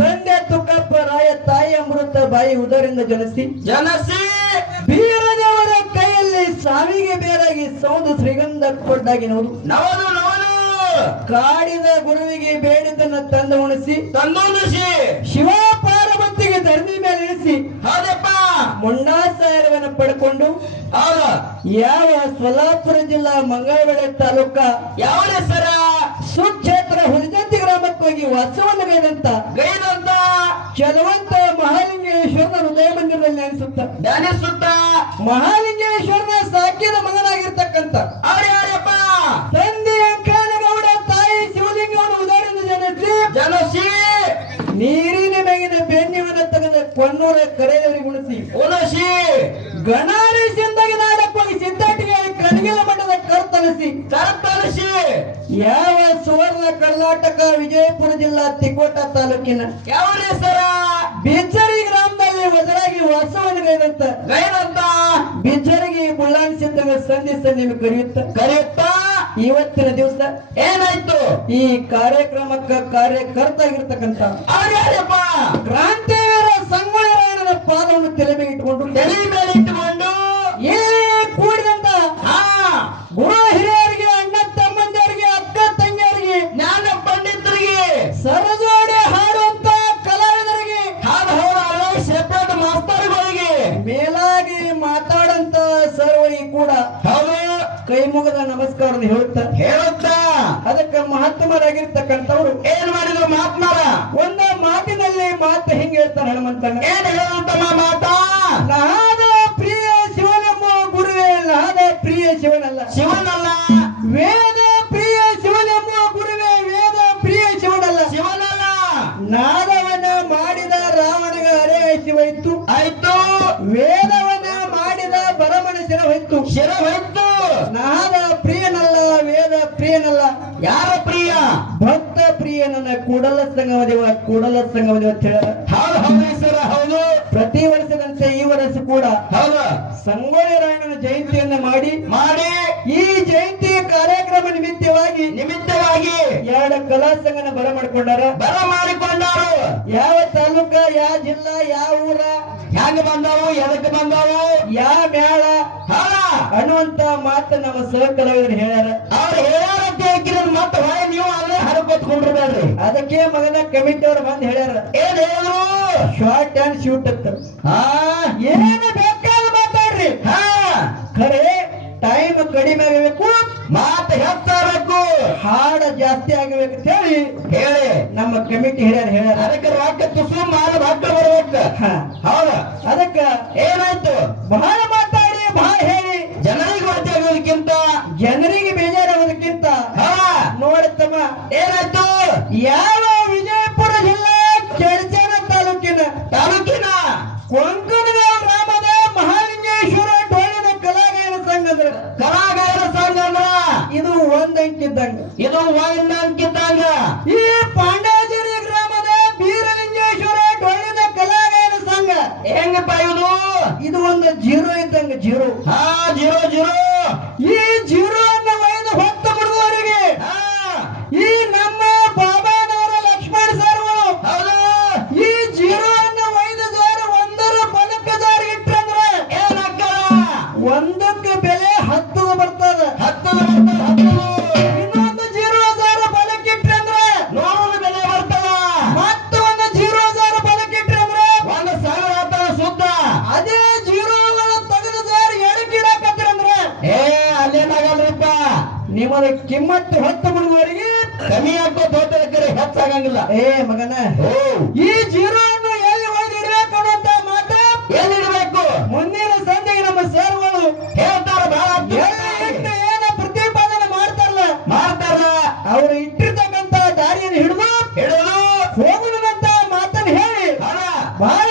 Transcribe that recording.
ತಂದೆ ತುಕ್ಕಪ್ಪ ರಾಯ ತಾಯಿ ಅಮೃತ ಬಾಯಿ ಉದರಿಂದ ಜನಸಿ ಬೀರದೇವರ ಕೈಯಲ್ಲಿ ಸಾವಿಗೆ ಬೇರಾಗಿ ಸೌದು ಶ್ರೀಗಂಧ ಕೊಟ್ಟಾಗಿ ನೋಡು ಕಾಡಿದ ಗುರುವಿಗೆ ಬೇಡಿದ್ದನ್ನ ತಂದು ಉಣಿಸಿ ಶಿವ ಪಾರ್ವತಿಗೆ ಧರ್ಮಿ ಮೇಲೆ ಇಳಿಸಿ ಮುಂಡಾಸಾಯರವನ್ನು ಪಡ್ಕೊಂಡು ಯಾವ ಸೋಲಾಪುರ ಜಿಲ್ಲಾ ಮಂಗಳವಾಡ ತಾಲೂಕ ಯಾವ ಹೆಸರ ಸುಕ್ಷೇತ್ರ ಹುಲಿಜಂತಿ ಗ್ರಾಮಕ್ಕೆ ಹೋಗಿ ವಾಸವನ್ನು ಗೈದಂತ ಕೆಲವಂತ ಮಹಾಲಿಂಗೇಶ್ವರನ ಹೃದಯ ಮಂದಿರದಲ್ಲಿ ಧ್ಯಾನಿಸುತ್ತ ಮಹಾಲಿಂಗೇಶ್ವರನ ಸಾಕಿದ ಮಗನಾಗಿರ್ತಕ್ಕಂಥ ಯಾರಪ್ಪ ತಂದೆ ಅಂಕಾನಗೌಡ ತಾಯಿ ಶಿವಲಿಂಗವನ್ನು ಉದಾಹರಣೆ ಜನಸಿ ನೀರಿನ ಮೇಗಿನ ಬೆನ್ನಿವನ್ನ ತೆಗೆದ ಕೊನ್ನೂರ ಕರೆಯವರಿಗೆ ಉಣಿಸಿ ಗಣಾರೀಶಿಂದಾಗಿ ನಾಡಕ್ಕೆ ಹೋಗಿ ಸಿದ್ಧಾಟಿಗೆ ಕಣಗಿಲ ಮಠದ ಕರ್ತನಿಸಿ ಯಾವ ಸುವರ್ಣ ಕರ್ನಾಟಕ ವಿಜಯಪುರ ಜಿಲ್ಲಾ ತಿಕೋಟ ತಾಲೂಕಿನ ಯಾವ ಹೆಸರ ಬಿಜ್ಜರಿ ಗ್ರಾಮದಲ್ಲಿ ವಜರಾಗಿ ವಾಸವನ್ನು ಗೈದಂತ ಬಿಜ್ಜರಿಗೆ ಬುಳ್ಳಾಣಿಸಿದ್ದಾಗ ಸಂಧಿ ಕರೆಯುತ್ತಾ ಇವತ್ತಿನ ದಿವಸ ಏನಾಯ್ತು ಈ ಕಾರ್ಯಕ್ರಮಕ್ಕೆ ಕಾರ್ಯಕರ್ತ ಆಗಿರ್ತಕ್ಕಂಥ ಕ್ರಾಂತಿವೀರ ಸಂಗೊಳ್ಳಿ ರಾಯಣ್ಣನ ಪಾದವನ್ನು ತಲೆ ಮೇಲೆ ಇಟ್ಟುಕೊಂಡು ಇಲ್ಲಿ ಕೂಡಿದಂತ ಗುರು ಹಿರಿಯರಿಗೆ ಅಣ್ಣ ತಮ್ಮಂದಿರಿಗೆ ಅಕ್ಕ ತಂಗಿಯರಿಗೆ ಜ್ಞಾನ ಪಂಡಿತರಿಗೆ ಸರಜೋಡಿ ಹಾಡುವಂತ ಕಲಾವಿದರಿಗೆ ಸೆಪರೇಟ್ ಮಾಸ್ತರ್ಗಳಿಗೆ ಮೇಲಾಗಿ ಮಾತಾಡಂತ ಸರ್ವರಿಗೆ ಕೂಡ ಕೈ ಮುಗದ ನಮಸ್ಕಾರ ಹೇಳುತ್ತಾ ಅದಕ್ಕೆ ಮಹಾತ್ಮರಾಗಿರ್ತಕ್ಕಂಥವ್ರು ಏನ್ ಮಾಡಿದ್ರು ಮಹಾತ್ಮರ ಒಂದ ಮಾತಿನಲ್ಲಿ ಮಾತು ಹಿಂಗೆ ಹೇಳ್ತಾರೆ ಹನುಮಂತನ ಏನ್ ಹೇಳುತ್ತಮ್ಮ ಮಾತಾ ನಹಾದ ಪ್ರಿಯ ಶಿವನೆಂಬ ಗುರುವೇ ನಹಾದ ಪ್ರಿಯ ಶಿವನಲ್ಲ ವೇದ ಪ್ರಿಯ ಶಿವನೆಂಬ ಗುರುವೇ ವೇದ ಪ್ರಿಯ ಶಿವನಲ್ಲ ನಾದವನ್ನ ಮಾಡಿದ ರಾವಣಗ ಅರೆ ಶಿವೈತು ಆಯ್ತು ವೇದವನ್ನ ಮಾಡಿದ ಭರಮನ ಶಿರ ಹೋಯ್ತು ನಾದ ಪ್ರಿಯನಲ್ಲ ವೇದ ಪ್ರಿಯನಲ್ಲ ಯಾರ ಪ್ರಿಯ ಭಕ್ತ ಪ್ರಿಯನನ್ನ ಕೂಡಲ ಸಂಗಮದೇವ ಅಂತ ಹೇಳ್ಯಾರ. ಹೌದು ಪ್ರತಿ ವರ್ಷದಂತೆ ಈ ವರ್ಷ ಕೂಡ ಸಂಗೊಳ್ಳಿ ರಾಯಣ್ಣನ ಜಯಂತಿಯನ್ನ ಮಾಡಿ ಈ ಜಯಂತಿ ಕಾರ್ಯಕ್ರಮ ನಿಮಿತ್ತವಾಗಿ ಎರಡು ಕಲಾ ಸಂಘನ ಬರಮಾಡಿಕೊಂಡಾರು. ಯಾವ ತಾಲೂಕ ಯಾವ ಜಿಲ್ಲಾ ಯಾವ ಊರ ಹೆಂಗ ಬಂದಾವು ಎದಕ್ಕೆ ಬಂದಾವು ಯಾವ ಮೇಳ ಅನ್ನುವಂತ ಮಾತು ನಮ್ಮ ಸಹಕಲಾವಿದರು ಹೇಳ್ಯಾರ. ಅವ್ರು ಹೇಳ್ಯಾರ ಅಂತ ಹೇಳ್ಕಿರ ಮತ್ತೆ ನೀವು ಅಲ್ಲೇ ಹರಕೊತ್ಕೊಂಡ್ರಿ. ಅದಕ್ಕೆ ಮಗನ ಕಮಿಟಿ ಅವ್ರು ಬಂದ್ ಹೇಳ್ಯಾರ. ಏನ್ ಹೇಳಿದ್ರು ಶಾರ್ಟ್ ಅಂಡ್ ಶೂಟ್ ಅಂತ ಏನು ಬೇಕಾದ ಮಾತಾಡ್ರಿ. ಖರೆ ಟೈಮ್ ಕಡಿಮೆ ಆಗಬೇಕು, ಮಾತು ಹೆಚ್ಚಾಗಬೇಕು, ಹಾಡ ಜಾಸ್ತಿ ಆಗಬೇಕು ಅಂತ ಹೇಳಿ ನಮ್ಮ ಕಮಿಟಿ ಹೇಳ್ಯಾರ. ಅದಕ್ಕೆ ರೊಕ್ಕ ತುಸು ಮಾಲ ರೊಕ್ಕ ಬರ್ಬೇಕು. ಹೌದ ಅದಕ್ಕ ಏನಾಯ್ತು ಬಹಳ ಮಾತಾಡಿ ಬಹಳ ಹೇಳಿ ಜನರಿಗೆ ಗೊತ್ತಾಗೋದಕ್ಕಿಂತ ಜನರಿಗೆ ಬೇಜಾರಾಗೋದಕ್ಕಿಂತ ನೋಡತ್ತಮ್ಮ ಏನಾಯ್ತು ಯಾವ ವಿಜಯಪುರ ಜಿಲ್ಲಾ ಚರ್ಚನ ತಾಲೂಕಿನ ಕೊಂಕಣಗಾಂವ ಗ್ರಾಮದ ಮಹಾಲಿಂಗೇಶ್ವರ ಡೊಳ್ಳಿನ ಕಲಾಗಾಯನ ಸಂಘ ಅಂದ್ರ ಇದು ಒಂದಂಕಿದ್ದಂಗ ಈ ಪಾಂಡಾಜರಿ ಗ್ರಾಮದ ಬೀರಲಿಂಗೇಶ್ವರ ಡೊಳ್ಳಿನ ಕಲಾಗಾಯನ ಸಂಘ ಹೆಂಗಪ್ಪ ಇದು ಒಂದು ಜೀರೋ ಇದ್ದಂಗ ಜೀರೋ ಈ ಜೀರೋ ಅನ್ನು ಒಯ್ದು ಹೊತ್ತ ಮುಡುವವರಿಗೆ ಈ ನಮ್ಮ ಬಾಬಾನವರ ಲಕ್ಷ್ಮಣ ಸರ್ಗಳು ಈ ಜೀರೋ ಅನ್ನು ಒಯ್ದು ಒಂದರ ಬಲಕ್ಕೆ ಜಾರಿ ಇಟ್ಟಂದ್ರೆ ಒಂದಕ್ಕೆ ಬೆಲೆ 10 ಬರ್ತದ. ಇನ್ನೊಂದು 0,000 ಬಲಕ್ಕೆ ಇಟ್ಟಂದ್ರೆ 100 ಬೆಲೆ ಬರ್ತದ. ಮತ್ತೆ ಒಂದು 0,000 ಬಲಕ್ಕೆ ಇಟ್ಟಂದ್ರೆ 1,000 ಶುದ್ಧ. ಅದೇ 0ಗಳು ತೆಗೆದು ಎಡಕ್ಕಿಡಕತ್ತಂದ್ರೆ ಅಲ್ಲೇನಾಗಲ್ರಿಪ್ಪ ನಿಮ್ಮದ ಕಿಮ್ಮತ್ತು ಹೊತ್ತು ಬಿಡುವವರಿಗೆ ಕಮ್ಮಿ ಹಾಕೋದು ಹೋದ್ರೆ ಹೆಚ್ಚಾಗಂಗಿಲ್ಲ. ಮಗನ ಈ 0 ಅನ್ನು ಎಲ್ಲಿ ಒಯ್ದಿಡ್ಬೇಕು ಅನ್ನುವಂತ ಮಾತ ಎಲ್ಲಿಡ್ಬೇಕು ಮುಂದಿನ ಸಂಜೆಗೆ ನಮ್ಮ ಸರ್ಗಳು ಹೇಳ್ತಾರ. ಬಹಳ ಏನ ಪ್ರತಿಪಾದನೆ ಮಾಡ್ತಾರಲ್ಲ ಅವರು ಇಟ್ಟಿರ್ತಕ್ಕಂತ ದಾರಿಯನ್ನು ಹಿಡಿದು ಹೋಗುವಂತ ಮಾತನ್ನು ಹೇಳಿ ಬಹಳ